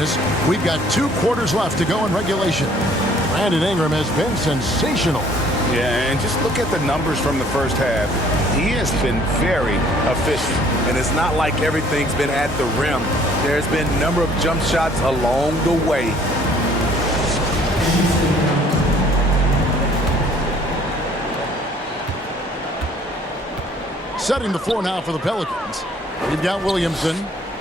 us. We've got 2 quarters left to go in regulation. Brandon Ingram has been sensational. Yeah, and just look at the numbers from the first half. He has been very efficient. And it's not like everything's been at the rim. There's been a number of jump shots along the way. Setting the floor now for the Pelicans. We've got Williamson.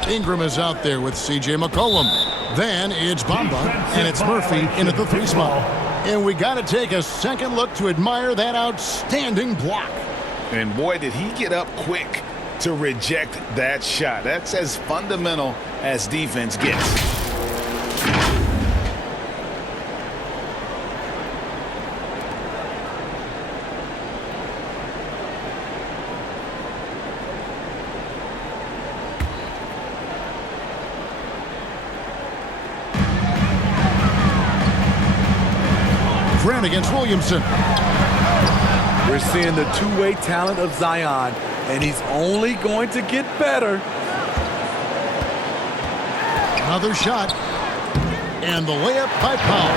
Ingram is out there with C.J. McCollum. Then it's Bamba, and it's Murphy in at the 3 spot. And we got to take a second look to admire that outstanding block. And boy, did he get up quick to reject that shot. That's as fundamental as defense gets. Grant against Williamson. We're seeing the two-way talent of Zion, and he's only going to get better. Another shot. And the layup by Powell.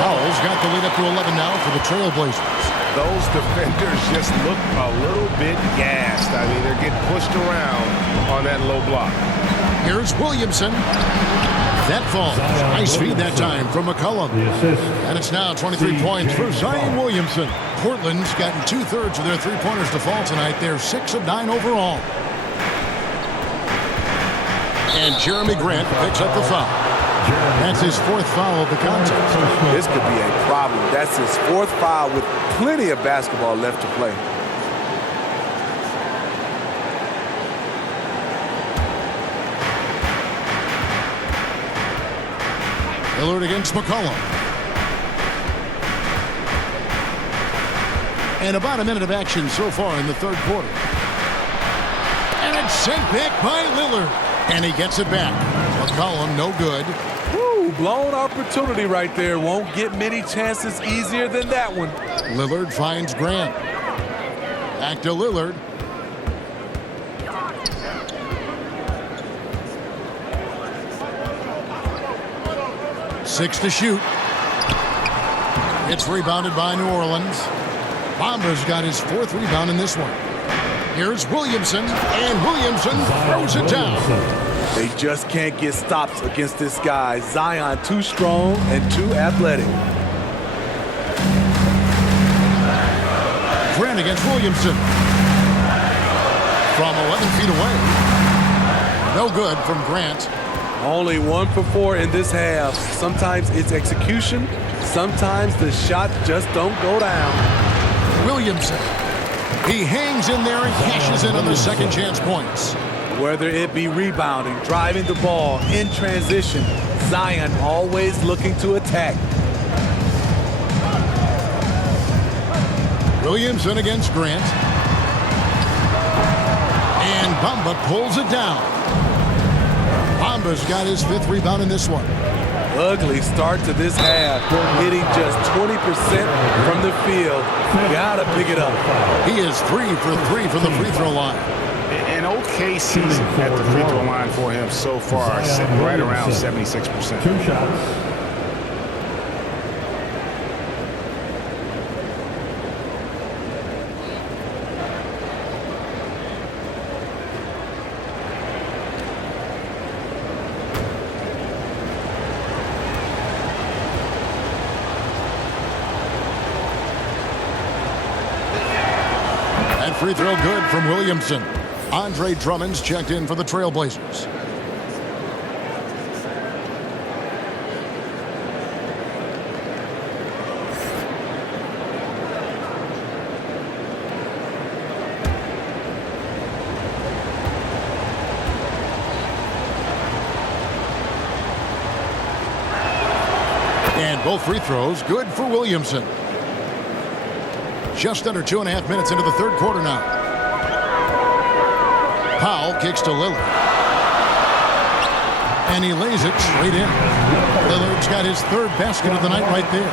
Powell's got the lead up to 11 now for the Trailblazers. Those defenders just look a little bit gassed. I mean, they're getting pushed around on that low block. Here's Williamson. That falls. Nice feed that time from McCollum. And it's now 23 points for Zion Williamson. Portland's gotten 2/3 of their three-pointers to fall tonight. They're 6 of 9 overall. And Jeremy Grant picks up the foul. That's his 4th foul of the contest. This could be a problem. That's his 4th foul with plenty of basketball left to play. Lillard against McCollum. And about a minute of action so far in the 3rd quarter. And it's sent back by Lillard. And he gets it back. McCollum, no good. Woo, blown opportunity right there. Won't get many chances easier than that one. Lillard finds Grant. Back to Lillard. Six to shoot. It's rebounded by New Orleans. Bamba's got his 4th rebound in this one. Here's Williamson, and Williamson throws it down. They just can't get stops against this guy. Zion too strong and too athletic. Grant against Williamson. From 11 feet away. No good from Grant. Only 1 for 4 in this half. Sometimes it's execution. Sometimes the shots just don't go down. Williamson. He hangs in there and cashes in on the second chance points. Whether it be rebounding, driving the ball, in transition, Zion always looking to attack. Williamson against Grant. And Bamba pulls it down. Bamba's got his 5th rebound in this one. Ugly start to this half. Hitting just 20% from the field. Gotta pick it up. He is 3 for 3 from the free throw line. An okay season at the free throw line for him so far, sitting right around 76%. 2 shots. Free throw good from Williamson. Andre Drummond's checked in for the Trailblazers. And both free throws good for Williamson. Just under 2.5 minutes into the 3rd quarter now. Powell kicks to Lillard. And he lays it straight in. Lillard's got his 3rd basket of the night right there.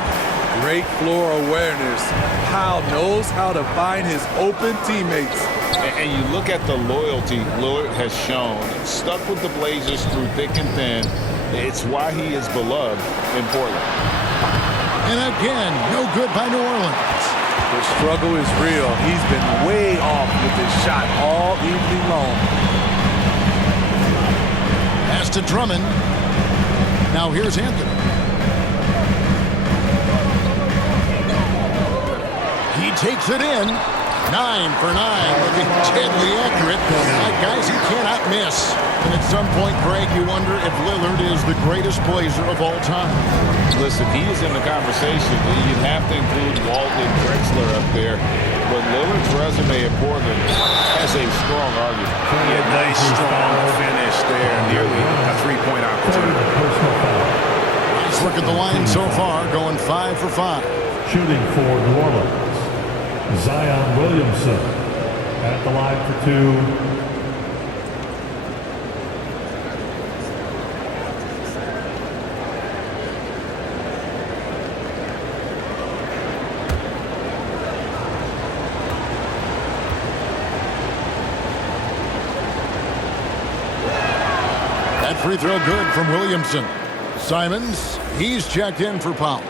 Great floor awareness. Powell knows how to find his open teammates. And you look at the loyalty Lillard has shown. Stuck with the Blazers through thick and thin. It's why he is beloved in Portland. And again, no good by New Orleans. The struggle is real. He's been way off with his shot all evening long. Pass to Drummond. Now here's Anthony. He takes it in. 9 for 9, looking deadly accurate. Guys, he cannot miss. And at some point, Greg, you wonder if Lillard is the greatest Blazer of all time. Listen, he is in the conversation. You'd have to include Walton Drexler up there. But Lillard's resume at Portland has a strong argument. A nice, strong finish there. Nearly a three-point opportunity. Let's look at the line so far, going 5 for 5. Shooting for New Orleans, Zion Williamson at the line for 2. That free throw good from Williamson. Simons, he's checked in for Powell.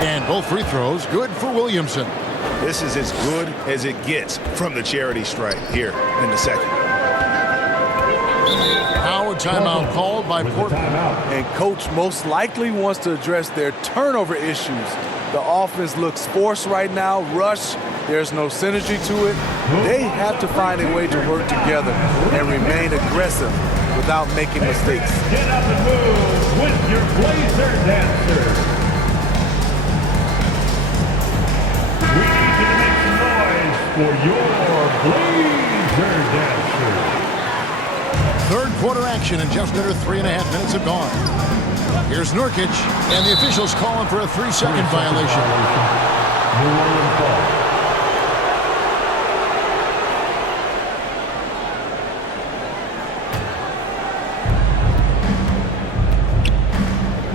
And both free throws good for Williamson. This is as good as it gets from the charity stripe here in the second. Now a timeout called by Portland. And coach most likely wants to address their turnover issues. The offense looks forced right now, rush. There's no synergy to it. They have to find a way to work together and remain aggressive without making mistakes. Get up and move with your Blazer dancer. We need you to make some noise for your Blazer dancer. Third quarter action and just under 3.5 minutes have gone. Here's Nurkic, and the officials calling for a 3-second violation. New Orleans ball.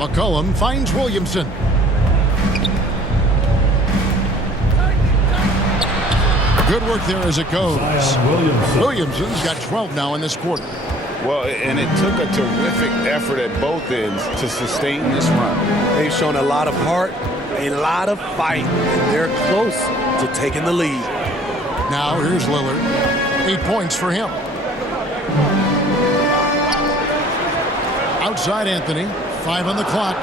McCollum finds Williamson. Good work there as it goes. Williamson's got 12 now in this quarter. Well, and it took a terrific effort at both ends to sustain this run. They've shown a lot of heart, a lot of fight, and they're close to taking the lead. Now here's Lillard. 8 points for him. Outside Anthony. 5 on the clock.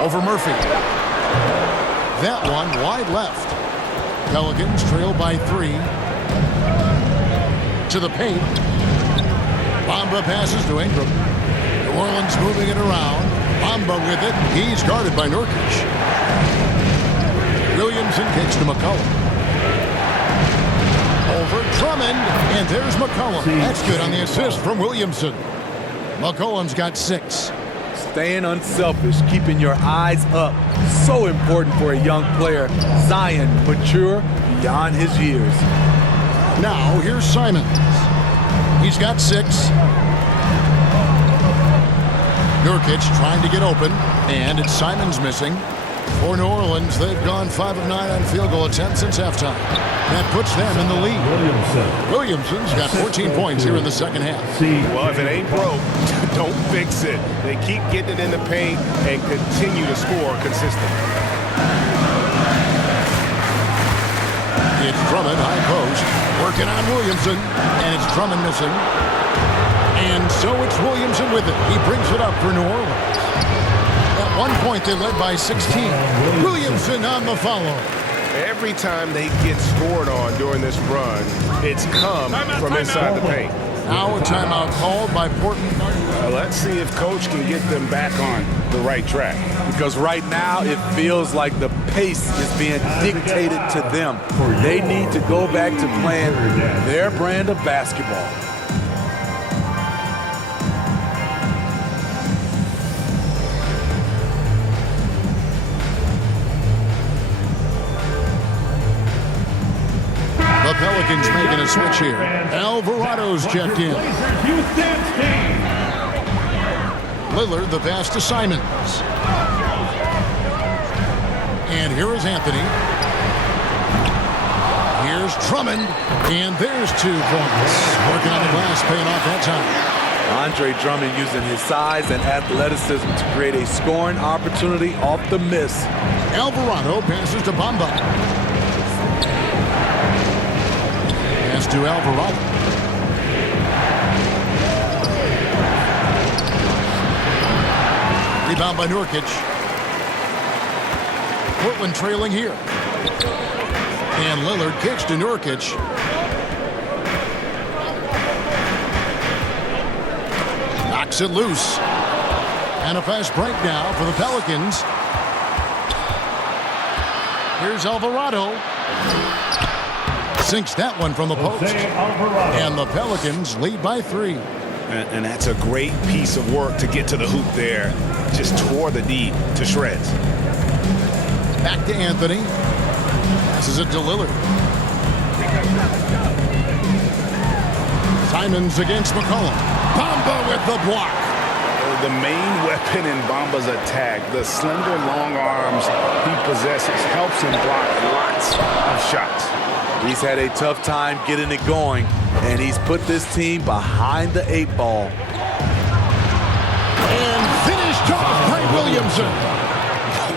Over Murphy. That one wide left. Pelicans trail by 3. To the paint. Bamba passes to Ingram. New Orleans moving it around. Bamba with it. He's guarded by Nurkic. Williamson kicks to McCollum. Over Drummond. And there's McCollum. That's good on the assist from Williamson. McCollum's got 6. Staying unselfish, keeping your eyes up. So important for a young player. Zion, mature beyond his years. Now, here's Simons. He's got 6. Nurkic trying to get open, and it's Simons missing. For New Orleans, they've gone 5 of 9 on field goal attempts since halftime. That puts them in the lead. Williamson's got 14 points here in the second half. Well, if it ain't broke, don't fix it. They keep getting it in the paint and continue to score consistently. It's Drummond, high post, working on Williamson, and it's Drummond missing. And so it's Williamson with it. He brings it up for New Orleans. At one point, they led by 16. Williamson on the follow. Every time they get scored on during this run, it's come from inside the paint. Now a timeout called by Portland. Let's see if Coach can get them back on the right track. Because right now it feels like the pace is being dictated to them. They need to go back to playing their brand of basketball. The The Pelicans making a switch here. Alvarado's checked in. Lillard, the pass to Simons. And here is Anthony. Here's Drummond. And there's 2 points. Working on the glass, paying off that time. Andre Drummond using his size and athleticism to create a scoring opportunity off the miss. Alvarado passes to Bamba. Pass to Alvarado. Rebound by Nurkic. Portland trailing here. And Lillard kicks to Nurkic. Knocks it loose. And a fast break now for the Pelicans. Here's Alvarado. Sinks that one from the post. And the Pelicans lead by 3. And that's a great piece of work to get to the hoop there. Just tore the D to shreds. Back to Anthony. Passes it to Lillard. Simons against McCollum. Bamba with the block. The main weapon in Bamba's attack, the slender long arms he possesses, helps him block lots of shots. He's had a tough time getting it going, and he's put this team behind the 8 ball. And finished off by Williamson.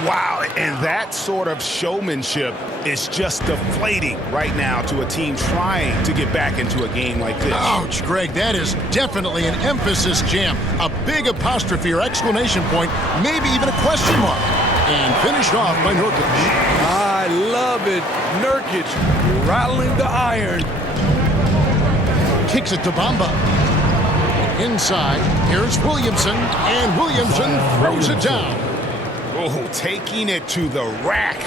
Wow, and that sort of showmanship is just deflating right now to a team trying to get back into a game like this. Ouch, Greg, that is definitely an emphasis jam. A big apostrophe or exclamation point, maybe even a question mark. And finished off by Nurkic. I love it. Nurkic rattling the iron. Kicks it to Bamba. Inside, here's Williamson, and Williamson throws it down. Oh, taking it to the rack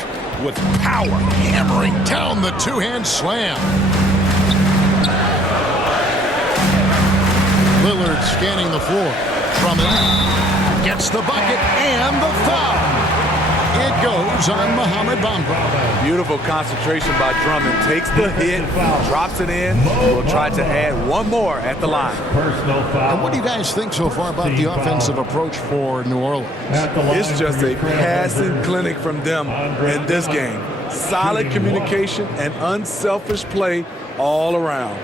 with power. Hammering down the 2-hand slam. Lillard scanning the floor. Drummond gets the bucket and the foul. It goes on Mohamed Bamba. Beautiful concentration by Drummond. Takes the hit, drops it in. We'll try to add one more at the line. And what do you guys think so far about the offensive approach for New Orleans? It's just a passing clinic from them in this game. Solid communication and unselfish play all around.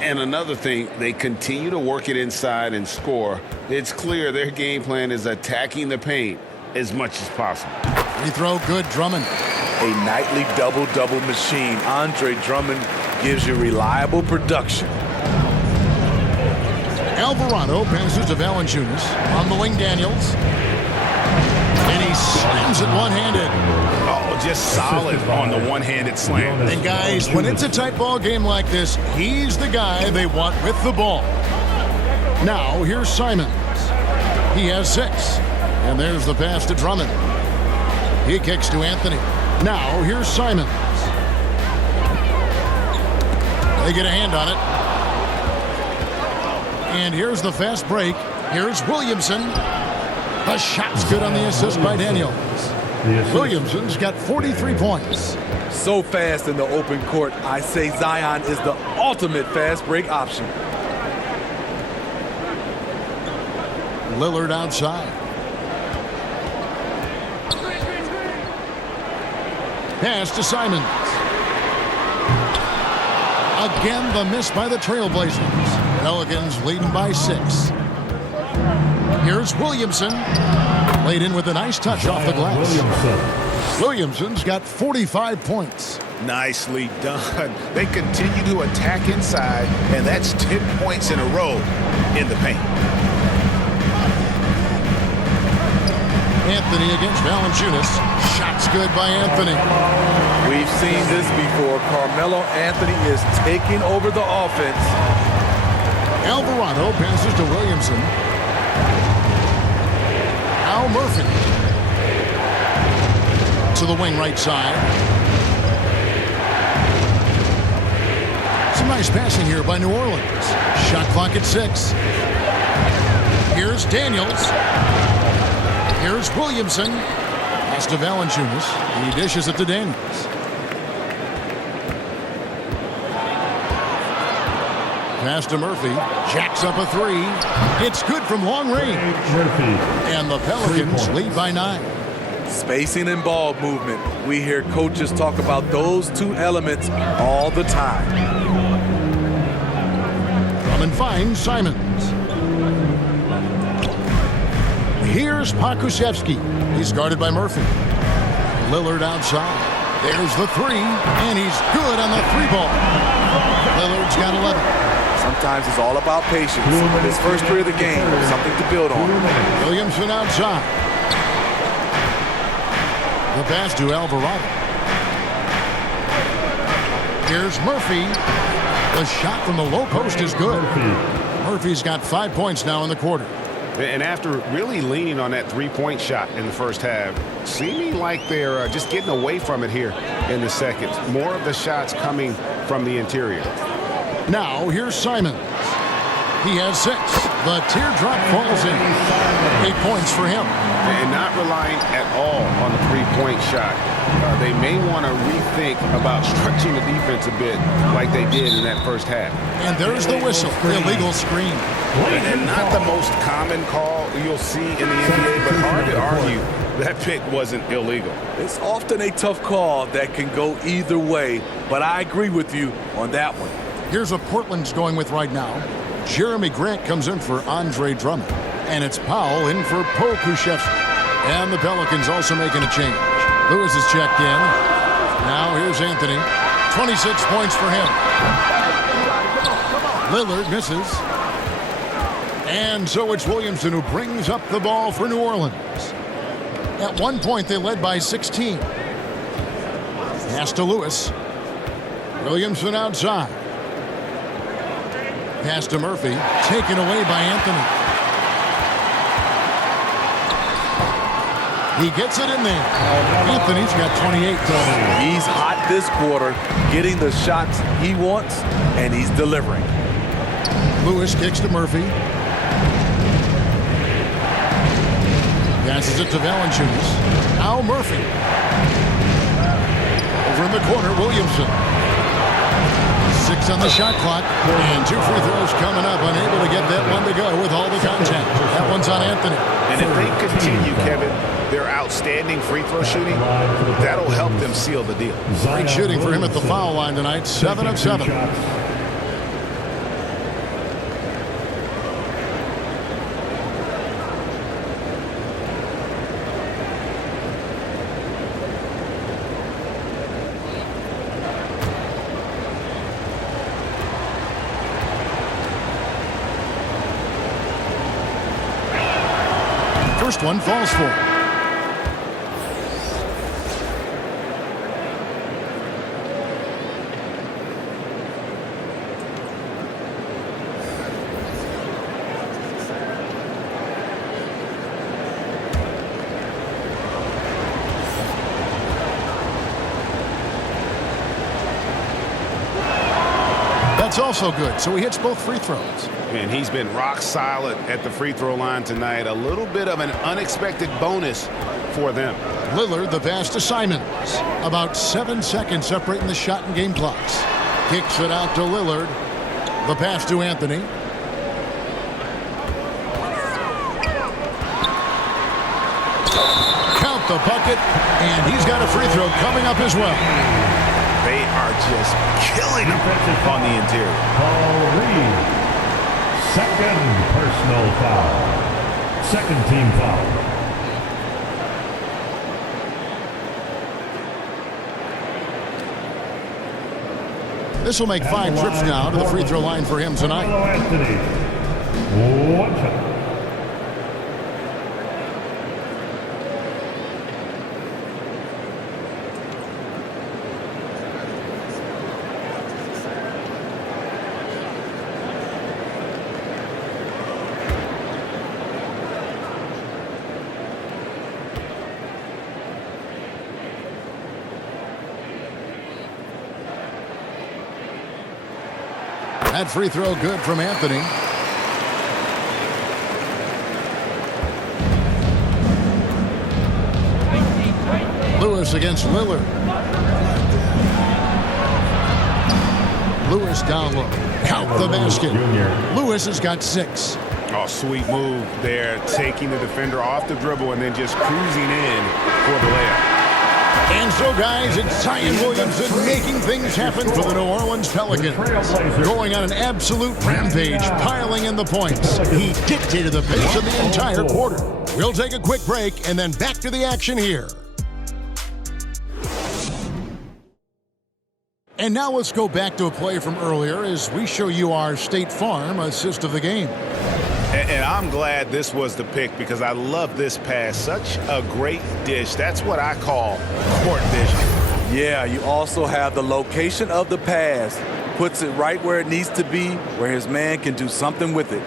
And another thing, they continue to work it inside and score. It's clear their game plan is attacking the paint as much as possible. Free throw good, Drummond. A nightly double-double machine. Andre Drummond gives you reliable production. Alvarado passes to Valanciunas. On the wing, Daniels. And he slams it one-handed. Oh, just solid on the one-handed slam. And guys, when it's a tight ball game like this, he's the guy they want with the ball. Now, here's Simons. He has 6. And there's the pass to Drummond. He kicks to Anthony. Now, here's Simons. They get a hand on it. And here's the fast break. Here's Williamson. The shot's good on the assist by Daniels. Williamson's got 43 points. So fast in the open court, I say Zion is the ultimate fast break option. Lillard outside. Pass to Simons. Again, the miss by the Trailblazers. Pelicans leading by 6. Here's Williamson. Laid in with a nice touch off the glass. Williamson's got 45 points. Nicely done. They continue to attack inside, and that's 10 points in a row in the paint. Anthony against Valanciunas. Shots good by Anthony. We've seen this before. Carmelo Anthony is taking over the offense. Alvarado passes to Williamson. Al Murphy. To the wing right side. Some nice passing here by New Orleans. Shot clock at 6. Here's Daniels. Here's Williamson. Pass to Valanciunas. He dishes it to Daniels. Pass to Murphy. Jacks up a three. It's good from long range. Murphy. And the Pelicans lead by 9. Spacing and ball movement. We hear coaches talk about those two elements all the time. Drummond finds Simons. Here's Pokusevski. He's guarded by Murphy. Lillard outside. There's the three, and he's good on the three ball. Lillard's got 11. Sometimes it's all about patience. His first three of the game, something to build on. Williamson outside. The pass to Alvarado. Here's Murphy. The shot from the low post is good. Murphy's got 5 points now in the quarter. And after really leaning on that three-point shot in the first half, seeming like they're just getting away from it here in the second. More of the shots coming from the interior. Now here's Simons. He has 6. The teardrop falls in. 8 points for him. And not relying at all on the three-point shot. They may want to rethink about stretching the defense a bit like they did in that first half. And there's the whistle. Illegal screen. And not the most common call you'll see in the NBA, but hard to argue that pick wasn't illegal. It's often a tough call that can go either way, but I agree with you on that one. Here's what Portland's going with right now. Jeremy Grant comes in for Andre Drummond. And it's Powell in for Pokusevski. And the Pelicans also making a change. Lewis is checked in. Now here's Anthony. 26 points for him. Lillard misses. And so it's Williamson who brings up the ball for New Orleans. At one point, they led by 16. Pass to Lewis. Williamson outside. Pass to Murphy. Taken away by Anthony. He gets it in there. Anthony's got 28. He's hot this quarter, getting the shots he wants, and he's delivering. Lewis kicks to Murphy. Passes it to Valanciunas. Now Murphy. Over in the corner, Williamson. 6 on the shot clock. And 2 free throws coming up. Unable to get that one to go with all the contact. That one's on Anthony. And if they continue, Kevin, their outstanding free throw shooting, that'll help them seal the deal. Great shooting for him at the foul line tonight. 7 of 7. First one falls for. That's also good, so he hits both free throws. And he's been rock solid at the free throw line tonight. A little bit of an unexpected bonus for them. Lillard, the pass to Simons. About 7 seconds separating the shot and game clocks. Kicks it out to Lillard. The pass to Anthony. Count the bucket, and he's got a free throw coming up as well. They are just killing him on the interior. Paul Reed. Second personal foul. Second team foul. This will make 5 trips now to the free throw line for him tonight. Anthony. Watch out. That free throw good from Anthony. Lewis against Lillard. Lewis down low. without the basket. Lewis has got 6. Oh, sweet move there, taking the defender off the dribble and then just cruising in for the layup. And so, guys, it's Zion Williamson making things happen for the New Orleans Pelicans. Going on an absolute rampage, piling in the points. He dictated the pace of the entire quarter. We'll take a quick break and then back to the action here. And now let's go back to a play from earlier as we show you our State Farm assist of the game. And I'm glad this was the pick because I love this pass. Such a great dish. That's what I call court vision. Yeah, you also have the location of the pass. Puts it right where it needs to be, where his man can do something with it.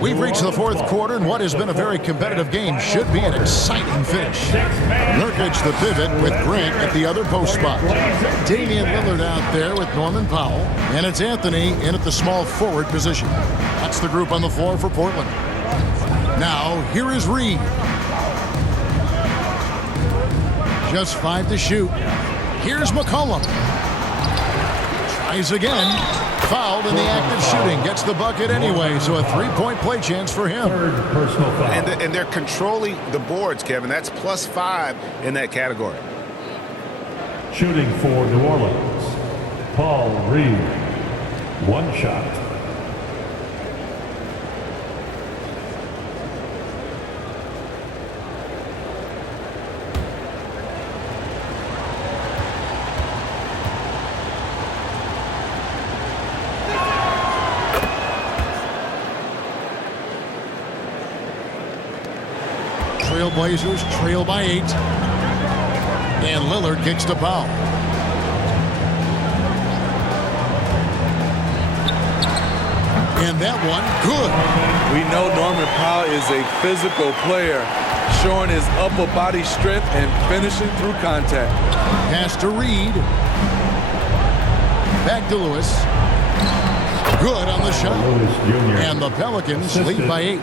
We've reached the fourth quarter, and what has been a very competitive game should be an exciting finish. Nurkic the pivot with Grant at the other post spot. Damian Lillard out there with Norman Powell. And it's Anthony in at the small forward position. That's the group on the floor for Portland. Now, here is Reed. Just 5 to shoot. Here's McCollum. Tries again. Fouled in the act of shooting. Gets the bucket anyway, so a 3-point play chance for him. Personal foul. And they're controlling the boards, Kevin. That's +5 in that category. Shooting for New Orleans, Paul Reed. 1 shot. Trailblazers trail by 8. And Lillard kicks to Powell. And that one, good. We know Norman Powell is a physical player, showing his upper body strength and finishing through contact. Pass to Reed. Back to Lewis. Good on the shot. And the Pelicans lead by 8.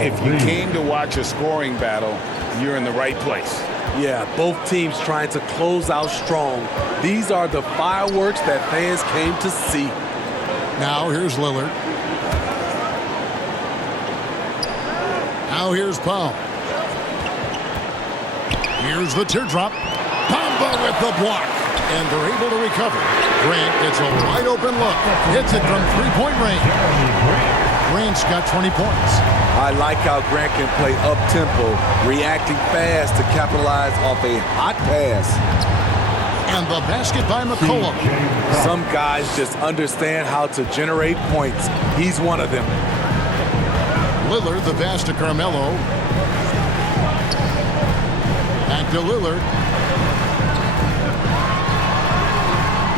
If you came to watch a scoring battle, you're in the right place. Yeah, both teams trying to close out strong. These are the fireworks that fans came to see. Now here's Lillard. Now here's Powell. Here's the teardrop. Bamba with the block. And they're able to recover. Grant gets a wide open look. Hits it from 3-point range. Grant's got 20 points. I like how Grant can play up-tempo, reacting fast to capitalize off a hot pass. And the basket by McCollum. Some guys just understand how to generate points. He's one of them. Lillard, the pass to Carmelo. Back to Lillard.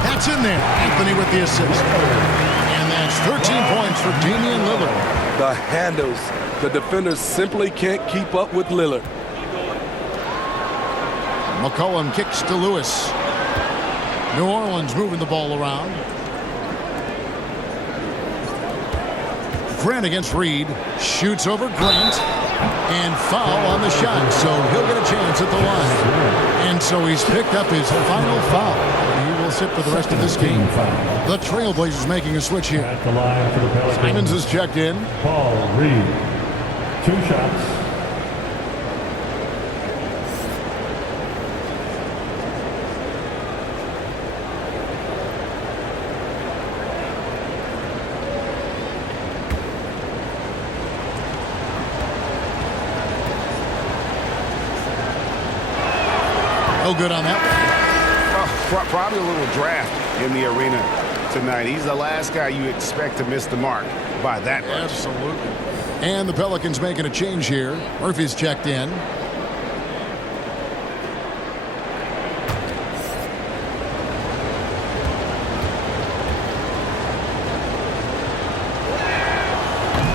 That's in there. Anthony with the assist. And that's 13 points for Damian Lillard. The handles. The defenders simply can't keep up with Lillard. McCollum kicks to Lewis. New Orleans moving the ball around. Grant against Reed. Shoots over Grant. And foul on the shot. So he'll get a chance at the line. And so he's picked up his final foul. He will sit for the rest of this game. The Trailblazers making a switch here. At the line for the Pelicans. Simons is checked in. Paul Reed. 2 shots. No good on that one. Probably a little draft in the arena tonight. He's the last guy you expect to miss the mark by that much. Absolutely. And the Pelicans making a change here. Murphy's checked in.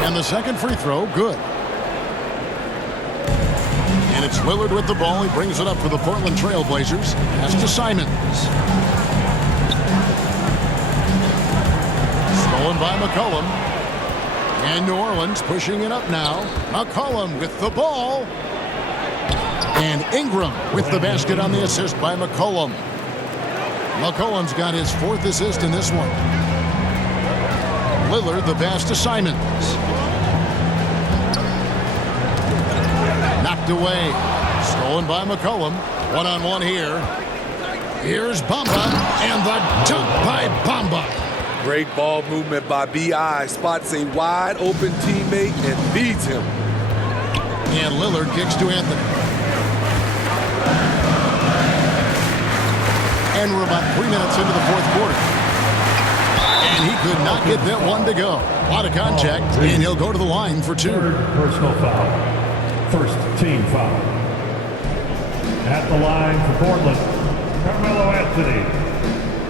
And the second free throw, good. And it's Lillard with the ball. He brings it up for the Portland Trailblazers. Pass to Simons. Stolen by McCollum. And New Orleans pushing it up now. McCollum with the ball. And Ingram with the basket on the assist by McCollum. McCollum's got his 4th assist in this one. Lillard the pass to Simons. Knocked away. Stolen by McCollum. One-on-one here. Here's Bamba, and the dunk by Bamba. Great ball movement by B.I. Spots a wide open teammate and feeds him. And Lillard kicks to Anthony. And we're about 3 minutes into the 4th quarter. And he could not get that one to go. A lot of contact, and he'll go to the line for 2. Third personal foul. First team foul. At the line for Portland, Carmelo Anthony.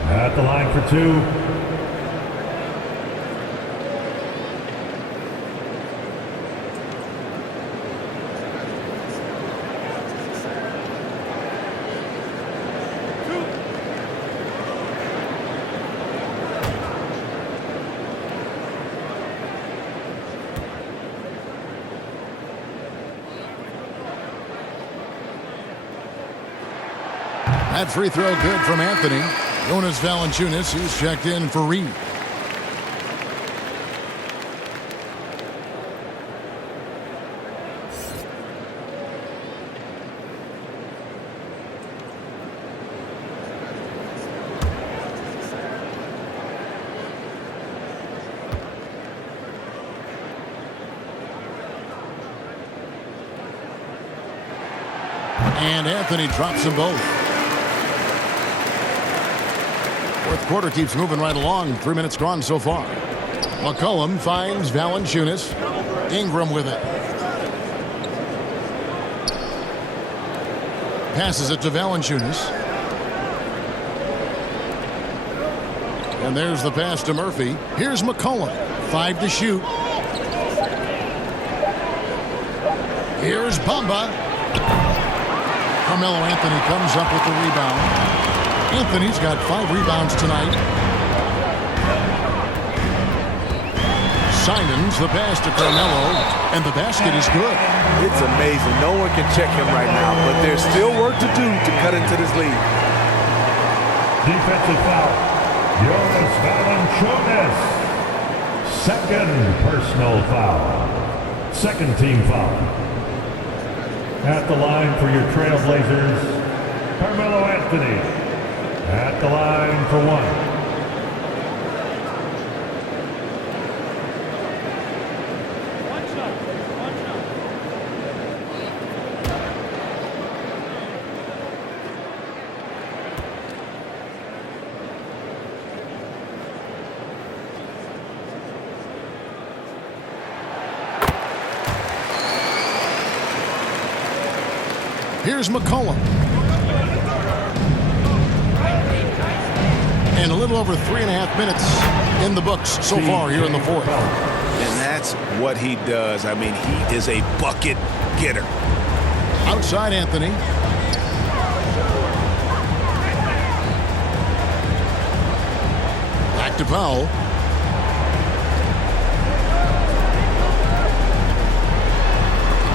At the line for 2. That free throw good from Anthony. Jonas Valanciunas, he's checked in for Reed. And Anthony drops them both. 4th quarter keeps moving right along. 3 minutes gone so far. McCollum finds Valanciunas. Ingram with it. Passes it to Valanciunas. And there's the pass to Murphy. Here's McCollum. 5 to shoot. Here's Bamba. Carmelo Anthony comes up with the rebound. Anthony's got 5 rebounds tonight. Simons, the pass to Carmelo, and the basket is good. It's amazing. No one can check him right now, but there's still work to do to cut into this lead. Defensive foul. Jonas Valanciunas. Second personal foul. Second team foul. At the line for your Trailblazers, Carmelo Anthony. At the line for 1. Here's McCollum. And a little over 3.5 minutes in the books so far here in the 4th. And that's what he does. I mean, he is a bucket getter. Outside Anthony. Back to Powell.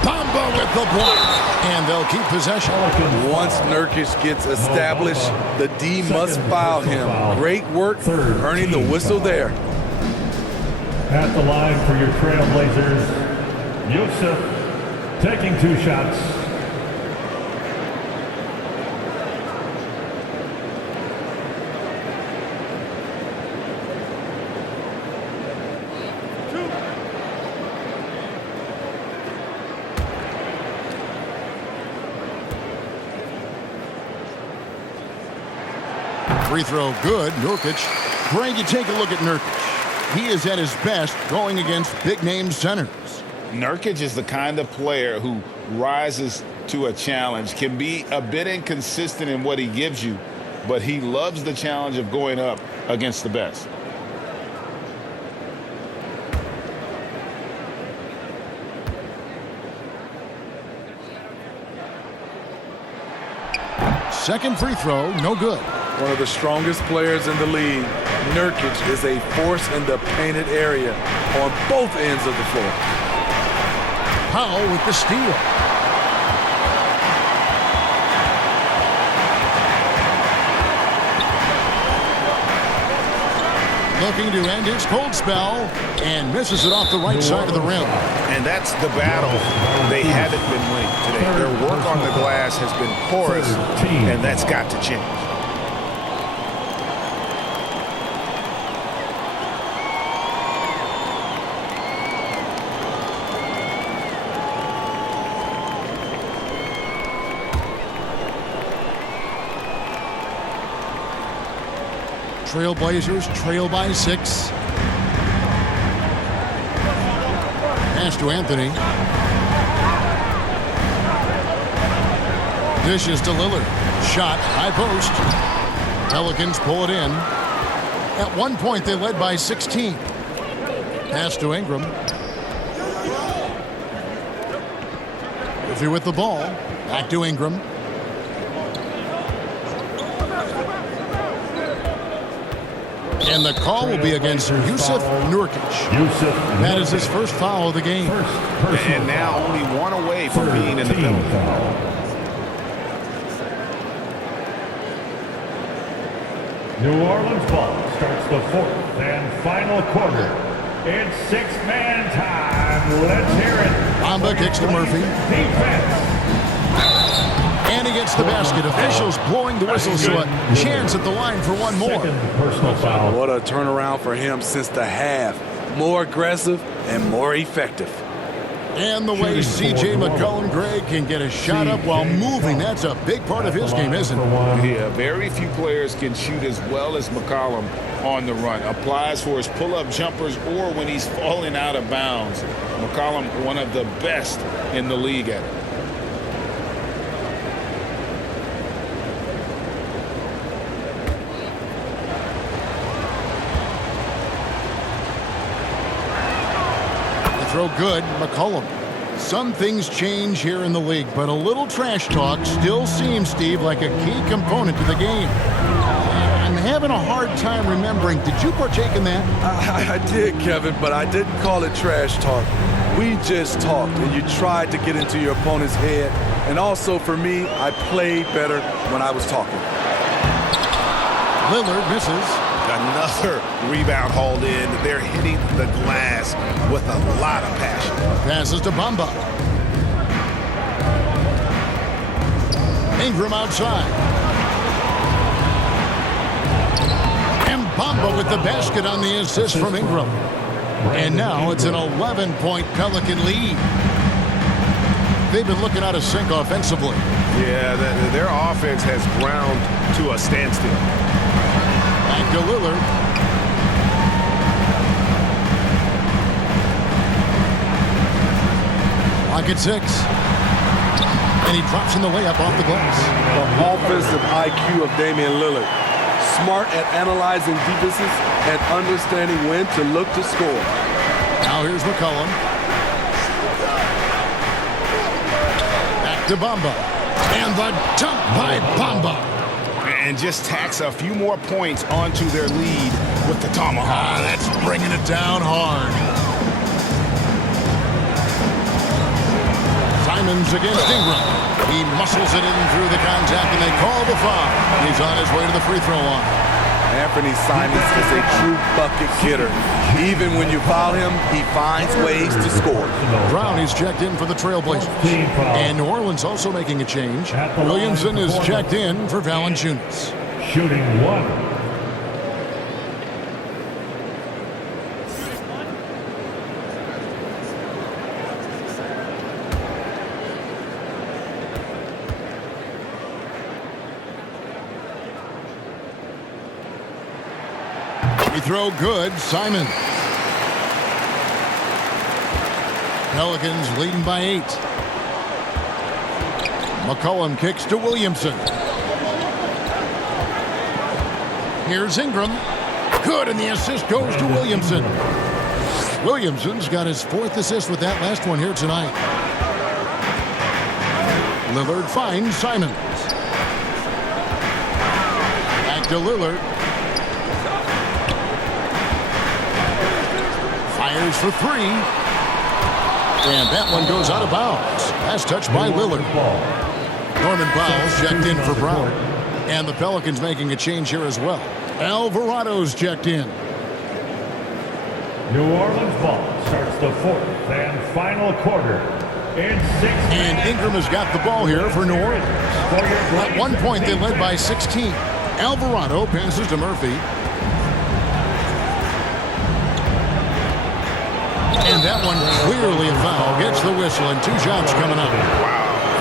Bamba with the block. And they'll keep possession. Once Nurkic gets established, the D must foul him. Great work earning the whistle there. At the line for your Trailblazers, Yusuf taking 2 shots. Free throw good. Nurkic. Greg, you take a look at Nurkic. He is at his best going against big-name centers. Nurkic is the kind of player who rises to a challenge, can be a bit inconsistent in what he gives you, but he loves the challenge of going up against the best. Second free throw, no good. One of the strongest players in the league, Nurkic is a force in the painted area on both ends of the floor. Powell with the steal. Looking to end his cold spell and misses it off the right side of the rim. And that's the battle they haven't been winning today. Their work on the glass has been porous, and that's got to change. Trailblazers trail by 6. Pass to Anthony. Dishes to Lillard. Shot, high post. Pelicans pull it in. At one point, they led by 16. Pass to Ingram. Murphy with the ball. Back to Ingram. And the call will be against Yusuf Nurkic. That is his first foul of the game. And now only one away from being in the penalty. New Orleans ball starts the fourth and final quarter. It's six-man time. Let's hear it. Bamba kicks to Murphy. Defense. And he gets the basket. Officials blowing the whistle, so a chance at the line for one more. Personal foul. What a turnaround for him since the half. More aggressive and more effective. And the way C.J. McCollum, Greg, can get a shot up while moving, that's a big part of his game, isn't it? Yeah, very few players can shoot as well as McCollum on the run. Applies for his pull-up jumpers or when he's falling out of bounds. McCollum, one of the best in the league at it. Throw good, McCollum. Some things change here in the league, but a little trash talk still seems, Steve, like a key component to the game. I'm having a hard time remembering. Did you partake in that? I did, Kevin, but I didn't call it trash talk. We just talked, and you tried to get into your opponent's head. And also, for me, I played better when I was talking. Lillard misses. Another rebound hauled in. They're hitting the glass with a lot of passion. Passes to Bamba. Ingram outside. And Bamba with the basket on the assist from Ingram. And now it's an 11-point Pelican lead. They've been looking out of sync offensively. Yeah, their offense has ground to a standstill. Back to Lillard. Lock at 6. And he drops in the layup off the glass. The offensive IQ of Damian Lillard. Smart at analyzing defenses and understanding when to look to score. Now here's McCollum. Back to Bamba. And the dunk by Bamba. And just tacks a few more points onto their lead with the tomahawk. That's bringing it down hard. Simons against Ingram. He muscles it in through the contact, and they call the foul. He's on his way to the free throw line. Anthony Simons is a true bucket getter. Even when you foul him, he finds ways to score. Brown is checked in for the Trailblazers. And New Orleans also making a change. Williamson is checked in for Valanciunas. Shooting one. Throw good, Simon. Pelicans leading by 8. McCollum kicks to Williamson. Here's Ingram. Good, and the assist goes to Williamson. Williamson's got his 4th assist with that last one here tonight. Lillard finds Simons. Back to Lillard. Fires for 3. And that one goes out of bounds. That's touched by Lillard. Norman Powell's checked in for Brown. And the Pelicans making a change here as well. Alvarado's checked in. New Orleans ball starts the fourth and final quarter. And Ingram has got the ball here for New Orleans. At one point, they led by 16. Alvarado passes to Murphy. And that one clearly a foul. Gets the whistle, and 2 shots coming up.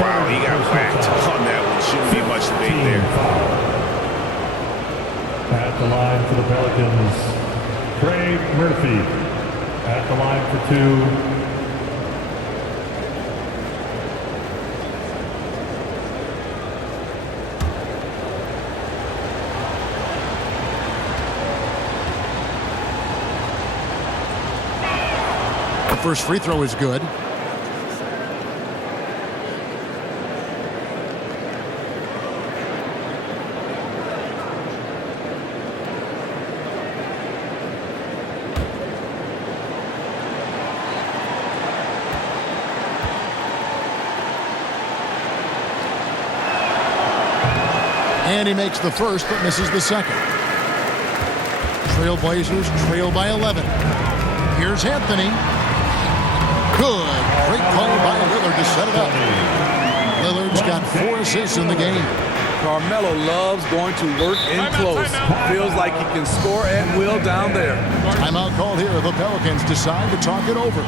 Wow, he got whacked on that one. Shouldn't be much debate there. At the line for the Pelicans, Trey Murphy. At the line for 2. The first free throw is good. And he makes the first, but misses the second. Trailblazers trail by 11. Here's Anthony. Good. Great call by Lillard to set it up. Lillard's got 4 assists in the game. Carmelo loves going to work in close. Feels like he can score at will down there. Timeout called here. The Pelicans decide to talk it over.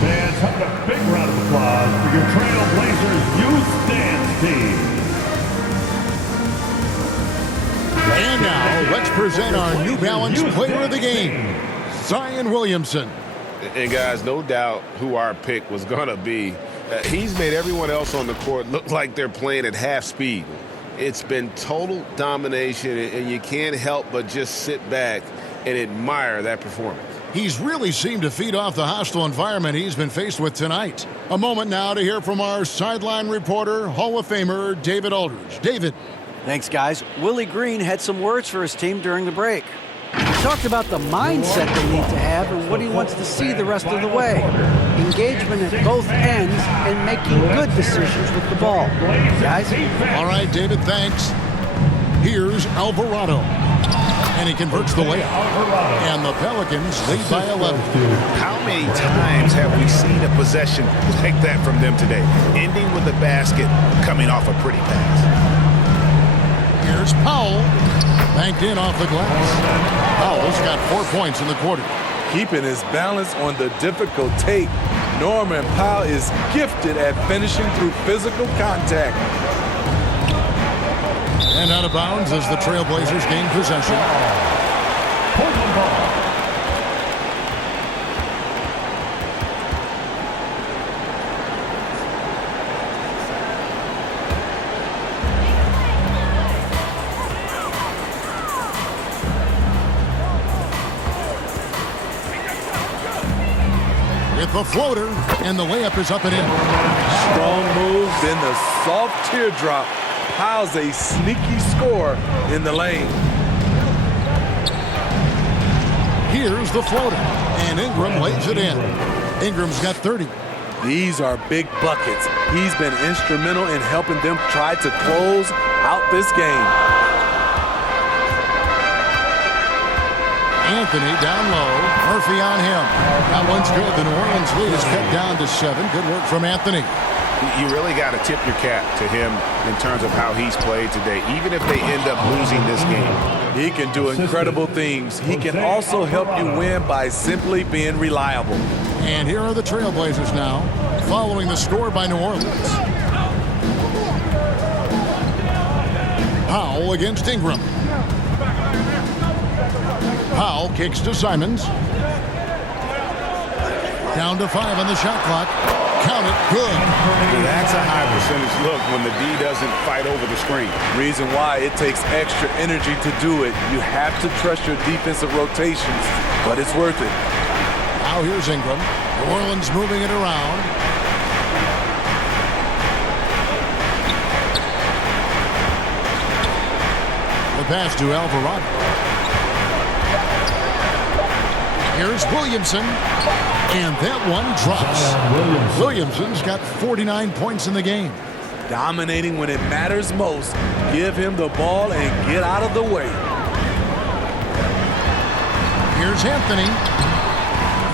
Fans, have a big round of applause for your Trailblazers youth dance team. And now, let's present our New Balance Player of the Game, Zion Williamson. And guys, no doubt who our pick was going to be. He's made everyone else on the court look like they're playing at half speed. It's been total domination, and you can't help but just sit back and admire that performance. He's really seemed to feed off the hostile environment he's been faced with tonight. A moment now to hear from our sideline reporter, Hall of Famer David Aldridge. David. Thanks, guys. Willie Green had some words for his team during the break. He talked about the mindset they need to have and what he wants to see the rest of the way. Engagement at both ends and making good decisions with the ball. Guys? All right, David, thanks. Here's Alvarado. And he converts the layup. And the Pelicans lead by 11. How many times have we seen a possession like that from them today? Ending with a basket, coming off a pretty pass. Here's Powell. Banked in off the glass. Powell's got 4 points in the quarter. Keeping his balance on the difficult tape. Norman Powell is gifted at finishing through physical contact. And out of bounds as the Trailblazers gain possession. Portland ball. With the floater, and the layup is up and in. Strong move, then the soft teardrop. Powell's a sneaky scorer in the lane. Here's the floater, and Ingram lays it in. Ingram's got 30. These are big buckets. He's been instrumental in helping them try to close out this game. Anthony down low. Murphy on him. That one's good. The New Orleans lead is cut down to 7. Good work from Anthony. You really got to tip your cap to him in terms of how he's played today, even if they end up losing this game. He can do incredible things. He can also help you win by simply being reliable. And here are the Trailblazers now, following the score by New Orleans. Powell against Ingram. Powell kicks to Simons. Down to 5 on the shot clock. Count it. Good. That's a high percentage look when the D doesn't fight over the screen. Reason why it takes extra energy to do it. You have to trust your defensive rotations, but it's worth it. Now here's Ingram. New Orleans moving it around. The pass to Alvarado. Here's Williamson. And that one drops. Williamson's got 49 points in the game. Dominating when it matters most. Give him the ball and get out of the way. Here's Anthony.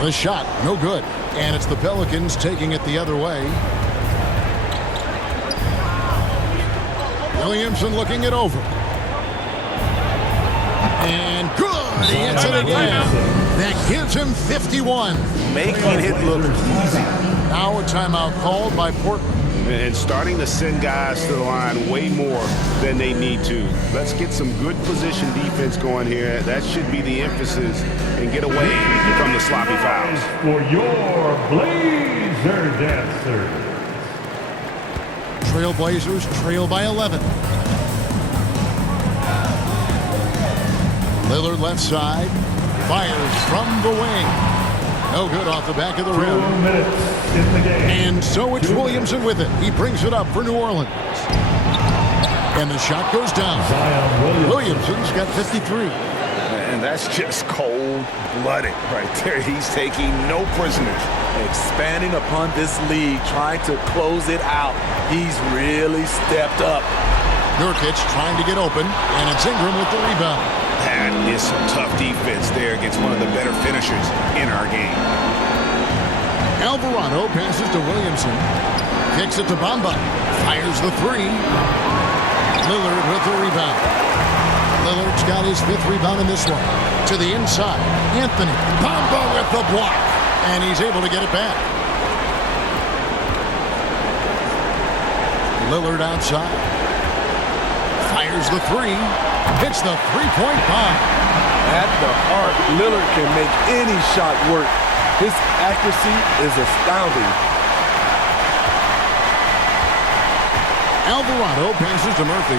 The shot, no good. And it's the Pelicans taking it the other way. Williamson looking it over. And good. He hits it again. That gives him 51. Making it look easy. Now a timeout called by Portland. And starting to send guys to the line way more than they need to. Let's get some good position defense going here. That should be the emphasis, and get away from the sloppy fouls. For your Blazer dancers. Trailblazers trail by 11. Lillard left side. Fires from the wing. No good off the back of the rim. 2 minutes in the game. And so it's Williamson with it. He brings it up for New Orleans. And the shot goes down. Williamson's got 53. And that's just cold-blooded right there. He's taking no prisoners. Expanding upon this lead, trying to close it out. He's really stepped up. Nurkic trying to get open, and it's Ingram with the rebound. That is some tough defense there against one of the better finishers in our game. Alvarado passes to Williamson. Kicks it to Bamba. Fires the three. Lillard with the rebound. Lillard's got his 5th rebound in this one. To the inside. Anthony. Bamba with the block. And he's able to get it back. Lillard outside. Fires the three. Hits the three-point bomb. At the arc, Lillard can make any shot work. His accuracy is astounding. Alvarado passes to Murphy.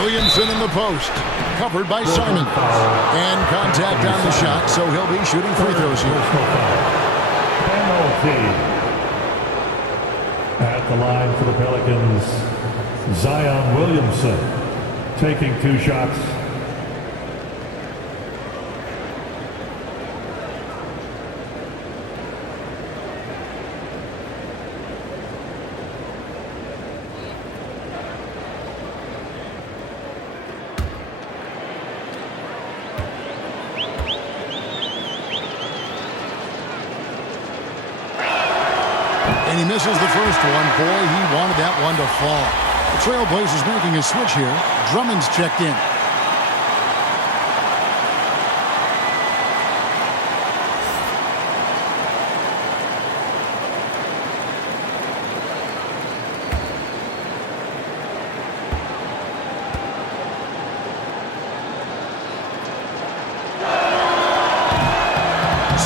Williamson in the post. Covered by Simon. And contact on the shot, so he'll be shooting free throws here. Penalty. At the line for the Pelicans, Zion Williamson taking 2 shots. And he misses the first one. Boy, he wanted that one to fall. The Trailblazers making a switch here. Drummond's checked in.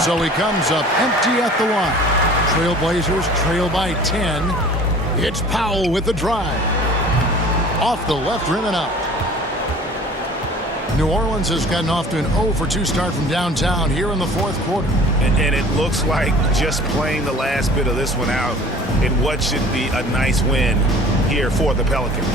So he comes up empty at the line. Trailblazers trail by 10. It's Powell with the drive. Off the left rim and out. New Orleans has gotten off to an 0-for-2 start from downtown here in the 4th quarter. And it looks like just playing the last bit of this one out in what should be a nice win here for the Pelicans.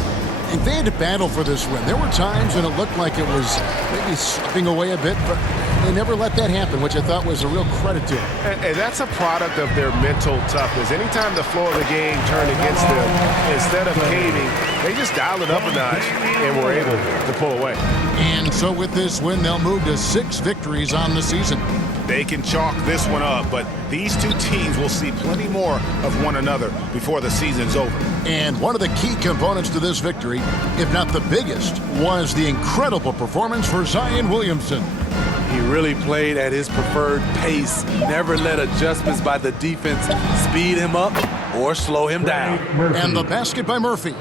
And they had to battle for this win. There were times when it looked like it was maybe slipping away a bit, but they never let that happen, which I thought was a real credit to them. And that's a product of their mental toughness. Anytime the flow of the game turned against them, instead of caving, they just dialed it up a notch and were able to pull away. And so with this win, they'll move to 6 victories on the season. They can chalk this one up, but these two teams will see plenty more of one another before the season's over. And one of the key components to this victory, if not the biggest, was the incredible performance for Zion Williamson. He really played at his preferred pace, never let adjustments by the defense speed him up or slow him down. And the basket by Murphy.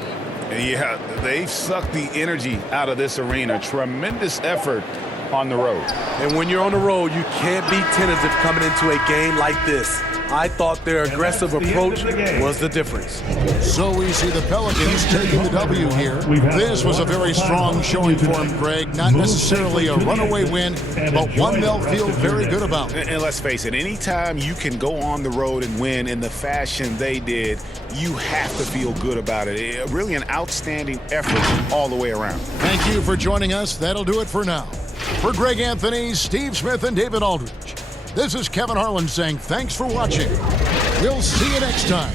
Yeah, they've sucked the energy out of this arena. Tremendous effort on the road. And when you're on the road, you can't be tentative coming into a game like this. I thought their aggressive approach was the difference. So we see the Pelicans taking the W here. This was a very strong showing for them, Greg. Not necessarily a runaway win, but one they'll feel very good about. And let's face it, anytime you can go on the road and win in the fashion they did, you have to feel good about it. Really an outstanding effort all the way around. Thank you for joining us. That'll do it for now. For Greg Anthony, Steve Smith, and David Aldridge, this is Kevin Harlan saying thanks for watching. We'll see you next time.